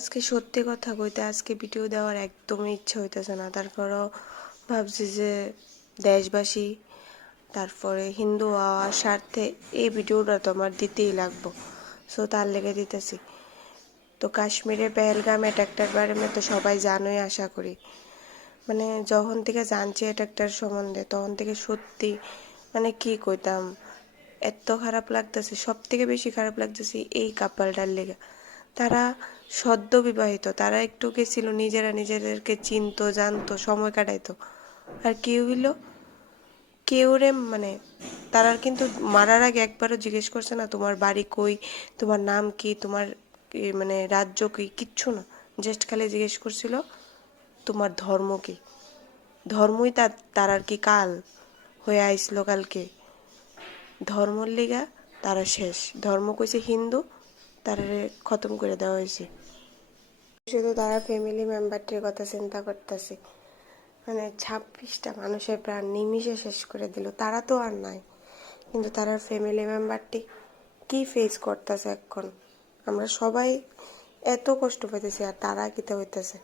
আজকে সত্যি কথা কইতে আজকে ভিডিও দেওয়ার একদমই ইচ্ছা হইতেছে না। তারপরও ভাবছি যে দেশবাসী তারপরে হিন্দু হওয়ার স্বার্থে এই ভিডিওটা তো আমার দিতেই লাগবো। সো তার লেগে দিতেছি। তো কাশ্মীরের পেহেলগাম অ্যাটাকটার বারে তো সবাই জানোই আশা করি। মানে যখন থেকে জানছি অ্যাটাকটার সম্বন্ধে তখন থেকে সত্যি মানে কি কইতাম, এত খারাপ লাগতেছে। সব থেকে বেশি খারাপ লাগতেছে এই কাপলটার লেগে। তারা সদ্য বিবাহিত, তারা একটু গেছিল, নিজেরা নিজেদেরকে চিনতো, জানতো, সময় কাটাইতো। আর কেউ হইলো কেউরে মানে তারা কিন্তু মারার আগে একবারও জিজ্ঞেস করছে না তোমার বাড়ি কই, তোমার নাম কি, তোমার মানে রাজ্য কি, কিচ্ছু না। জাস্ট খালি জিজ্ঞেস করছিল তোমার ধর্ম কি। ধর্মই তার আর কি কাল হয়ে আইসল কালকে। ধর্মর লিগা তারা শেষ। ধর্ম কইছে হিন্দু, তারারে খতম করে দেওয়া হয়েছে। শুধু তারা ফ্যামিলি মেম্বারটির কথা চিন্তা করতেছে। মানে 26টা মানুষের প্রাণ নিমিষে শেষ করে দিল। তারা তো আর নাই, কিন্তু তার ফ্যামিলি মেম্বারটি কি ফেস করতেছে এখন। আমরা সবাই এত কষ্ট পাইতেছি, আর তারা কিতে হইতেছে।